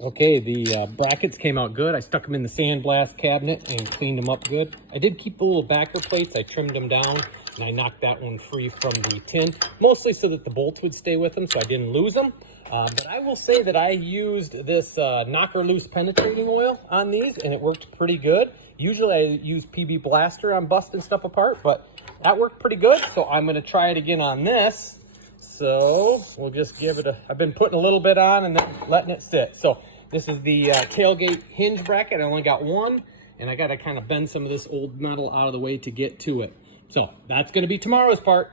Okay, the brackets came out good. I stuck them in the sandblast cabinet and cleaned them up good. I did keep the little backer plates. I trimmed them down and I knocked that one free from the tin, mostly so that the bolts would stay with them so I didn't lose them. But I will say that I used this knocker loose penetrating oil on these and it worked pretty good. Usually I use PB Blaster on busting stuff apart, but that worked pretty good. So I'm gonna try it again on this. So we'll just give it I've been putting a little bit on and then letting it sit. So this is the tailgate hinge bracket. I only got one and I got to kind of bend some of this old metal out of the way to get to it. So that's going to be tomorrow's part.